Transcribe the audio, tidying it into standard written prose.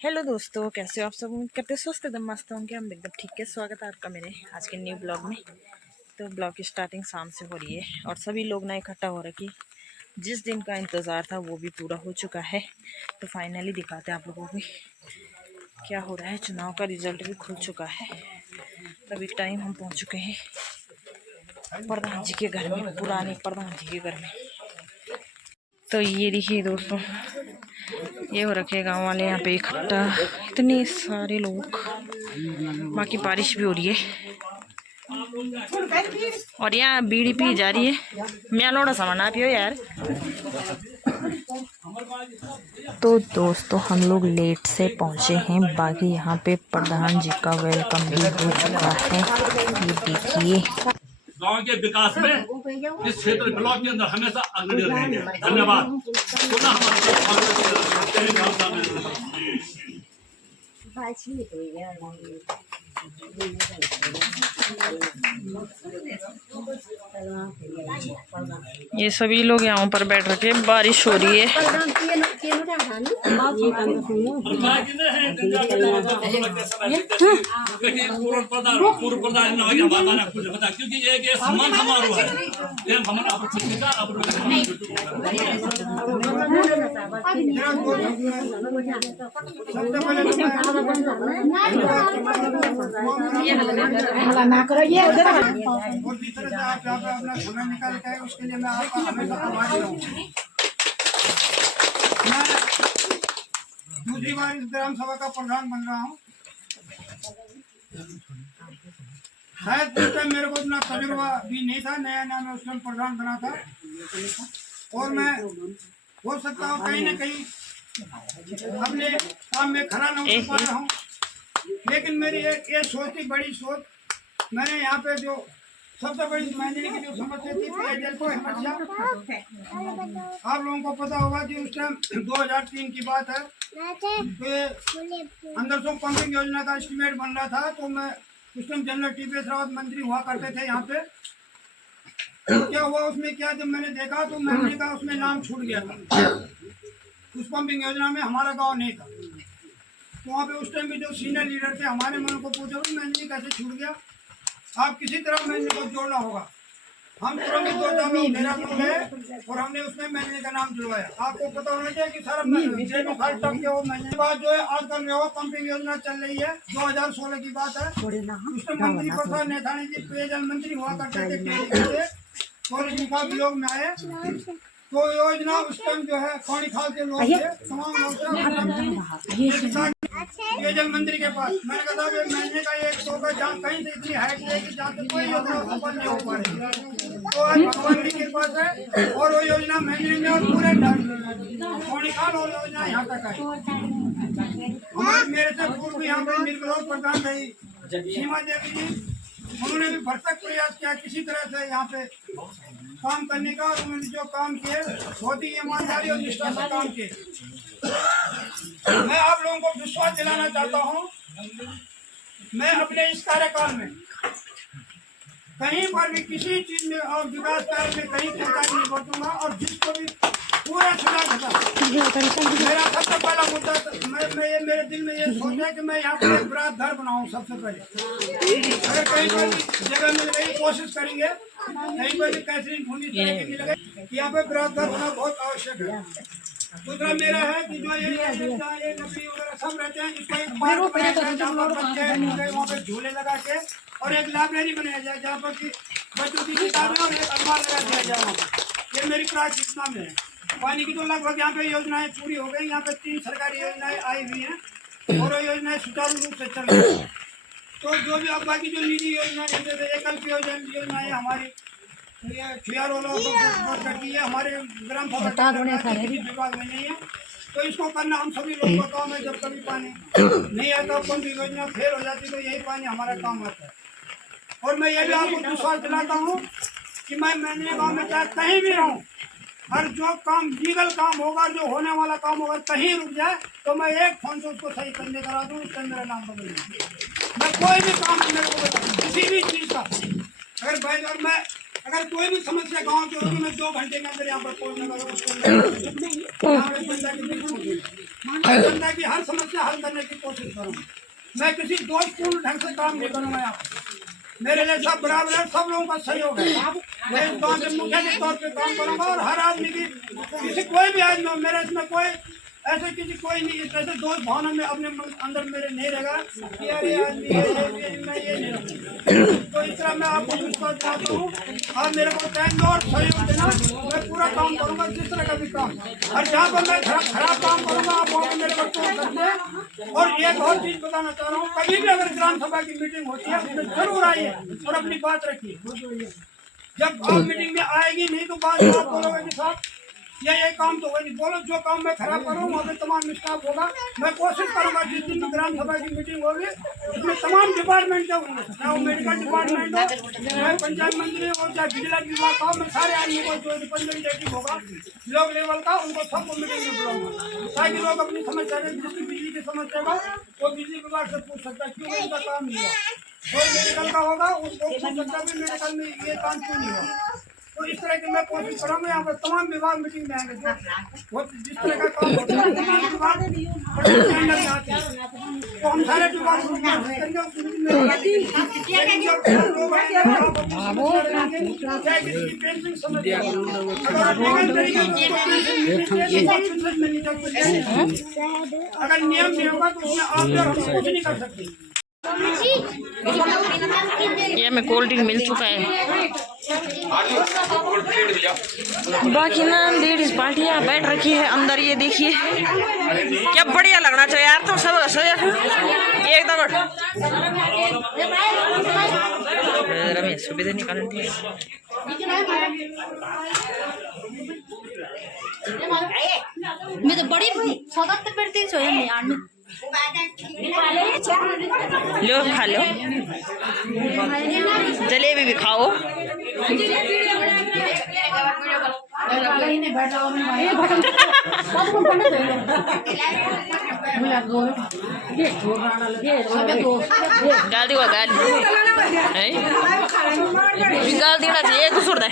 Hello दोस्तों, कैसे हो आप सब? उम्मीद करते स्वस्थ एकदम मस्त होंगे। हम एकदम ठीक है। स्वागत है आपका मेरे आज के न्यू ब्लॉग में। तो ब्लॉग की स्टार्टिंग शाम से हो रही है और सभी लोग ना इकट्ठा हो रखे। जिस दिन का इंतज़ार था वो भी पूरा हो चुका है। तो फाइनली दिखाते हैं आप लोगों को क्या हो रहा है। चुनाव का रिजल्ट भी खुल चुका है। तभी टाइम हम पहुँच चुके हैं प्रधान जी के घर में, पुराने प्रधान जी के घर में। तो ये देखिए दोस्तों, ये हो रखे गांव वाले यहाँ पे इकट्ठा, इतने सारे लोग। बाकी बारिश भी हो रही है और यहाँ बीड़ी पी जा रही है। मैं लोड़ा सामान आप यार। तो दोस्तों, हम लोग लेट से पहुँचे हैं। बाकी यहाँ पे प्रधान जी का वेलकम भी हो चुका है। ये देखिए, गांव के विकास में इस क्षेत्र ब्लॉक के अंदर हमेशा अग्रणी रहेंगे। धन्यवाद। ये सभी लोग यहाँ पर बैठ रखे, बारिश हो रही है। पूर्व प्रधान क्योंकि एक सम्मान समारोह है। उसके लिए मैं आपका हमेशा आभारी रहूंगा। दूसरी बार इस ग्राम सभा का प्रधान बन रहा हूँ। शायद उस टाइम मेरे को इतना तजुर्बा भी नहीं था, नया नया मैं उस टाइम प्रधान बना था। और मैं हो सकता हूँ कहीं न कहीं अपने काम में खरा न उतर पा रहा हूँ, लेकिन मेरी ये सोच थी, बड़ी सोच। मैंने यहाँ पे जो सबसे बड़ी मैंने की जो समस्या थी पेयजल की समस्या, आप लोगों को पता होगा कि उस टाइम 2003 की बात है। अंदर सो पंपिंग योजना का एस्टीमेट बन रहा था। तो मैं उस टाइम जनरल टीपीएस रावत मंत्री हुआ करते थे यहाँ पे। तो क्या हुआ उसमें, क्या जब मैंने देखा तो मैंने का उसमें नाम छूट गया था। उस पंपिंग योजना में हमारा गाँव नहीं था। तो वहाँ पे उस टाइम भी जो सीनियर लीडर थे हमारे, मन को पूछा मैंने कैसे छूट गया, आप किसी तरह मैंने को जोड़ना होगा। हम तुरंत 2 मेरा गए और हमने उसमें मैंने का नाम जुड़वाया। आपको पता होना चाहिए कि सारा वो मैंने बात जो है आजकल में पंपिंग योजना चल रही है, 2016 की बात है। उसमें मंत्री प्रसाद नेथानी जी पेयजल मंत्री हुआ करते थे और जिनका वियोग में आए। तो योजना उस टाइम जो है पानी खाल के लोग थे, तमाम लोग पेयजल मंत्री के पास। मैंने कहा महीने का 100 का जहाँ कहीं से इतनी हाइट है कि जहाँ से कोई योजना सफल नहीं हो पा रही। तो आज भगवान की कृपा से और वो योजना महीने में और पूरे पानी खाल और योजना यहाँ तक आई। हमारे मेरे से पूर्व यहाँ पर निर्विरोध प्रधान रही सीमा देवी जी, उन्होंने भी भरसक प्रयास किया किसी तरह से यहाँ पे काम करने का। और उन्होंने जो काम किए बहुत ही ईमानदारी और निष्ठा से काम किए। मैं आप लोगों को विश्वास दिलाना चाहता हूँ, मैं अपने इस कार्यकाल में कहीं पर भी किसी चीज में और विकास कार्य में कहीं कोताही नहीं बरतूंगा। और जिसको भी पूरा सुधार था, मेरा सबसे पहला मुद्दा मैं मेरे दिल में ये सोच है कि मैं यहाँ पर एक बड़ा घर बनाऊँ। सबसे पहले अगर कहीं पर जगह मिल गई कोशिश करेंगे, कहीं पर भी कैथरीन खूनी मिल गई, यहाँ पे बड़ा घर होना बहुत आवश्यक है। दूसरा मेरा है कि जो ये नकली वगैरह सब रहते हैं, इसको एक पार्क बनाया जाए जहाँ पर बच्चे वहाँ पे झूले लगा के, और एक लाइब्रेरी बनाया जाए जहाँ पर कि बच्चों की किताबें और एक अखबार लगा दिया जाए वहाँ पर। ये मेरी प्राथमिकता में है। पानी की तो लगभग यहाँ पे योजनाएं पूरी हो गई। यहाँ पे 3 सरकारी योजनाएं आई हुई हैं और वो योजनाएं सुचारू रूप से चल रही है। तो जो भी अब बाकी जो निजी योजनाएं जैसे एकल योजनाएं हमारी करती है, हमारे ग्राम सभा विभाग में नहीं है। तो इसको करना हम सभी लोगों का काम है। जब कभी पानी नहीं आता, कौन सी योजना फेल हो जाती, तो यही पानी हमारा काम आता है। और मैं ये भी आपको विश्वास दिलाता हूँ कि मैं मैंने गाँव में चाहे कहीं भी रहूँ, हर जो काम लीगल काम होगा, जो होने वाला काम होगा, कहीं रुक जाए तो मैं एक फोन से उसको सही करने करा दूँ। उससे मेरा नाम बदल दूँ। मैं कोई भी काम मेरे को किसी भी चीज़ का अगर भाई, और मैं अगर कोई भी समस्या गांव की होगी मैं 2 घंटे के अंदर यहाँ पर पहुँचने का जनता की हर समस्या हल करने की कोशिश करूँगा। मैं किसी दोषपूर्ण ढंग से काम नहीं करूँगा। यहाँ मेरे लिए सब बराबर है, सब लोगों का सहयोग है। मैं इस गाँव के मुखिया के तौर पे काम करूँगा और हर आदमी की किसी कोई भी आदमी हो, मेरे इसमें कोई ऐसे किसी कोई नहीं इस तरह से दोष भावना में अपने अंदर मेरे नहीं रहेगा कि यार ये आदमी मैं ये नहीं रहूँगा। तो इस तरह मैं आपको विश्वास चाहता हूँ। आप मेरे को टाइम दो और सहयोग देना, मैं पूरा काम करूँगा जिस तरह का भी काम। और जहाँ पर मैं खराब काम करूँगा आप वहाँ पर मेरे को टोक सकते हैं। और एक और चीज़ बताना चाह रहा हूँ, कभी भी अगर ग्राम सभा की मीटिंग होती है उसमें जरूर आइए और अपनी बात रखिए। जब आप मीटिंग में आएगी नहीं तो बाद में आप बोलोगे कि साहब ये काम तो नहीं, बोलो जो काम मैं खराब करूँ वहाँ पे तमाम स्टाफ होगा। मैं कोशिश करूँगा जिस दिन ग्राम सभा की मीटिंग होगी उसमें तमाम डिपार्टमेंट होंगे, चाहे वो मेडिकल डिपार्टमेंट हो, चाहे पंचायत मंत्री हो, चाहे बिजली विभाग का हो। मैं सारे आदमी को जो रिप्रेजेंटेटिव होगा ब्लॉक लेवल का उनको सबको मीटिंग में बुलाऊंगा ताकि लोग अपनी समस्या जिसकी बिजली की समस्या हो वो बिजली विभाग से पूछ सकता है क्यों उनका काम नहीं हुआ। कोई मेडिकल का होगा उसको पूछ सकता है मेडिकल में ये काम क्यों नहीं हुआ। तो इस तरह की मैं कोशिश करूँगा। यहाँ पर तमाम विभाग मीटिंग में आएंगे जो जिस तरह का काम होता है तमाम विभाग अंदर में आते हैं। तो हम सारे विभाग अगर नियम नहीं होगा तो उसमें आप कुछ नहीं कर सकते। ये हमें कोल्ड ड्रिंक मिल चुका है। बाकी ना लेडीज पार्टियां बैठ रखी है अंदर, ये देखिए क्या बढ़िया लगना चाहिए यार। तो सब एकदम रमेश सुविधा निकालनी थी। मैं तो बड़ी स्वागत करती हूँ यार में लो खा लो, जलेबी भी खाओ। गाल दी गाल देना चाहिए दूसर दे।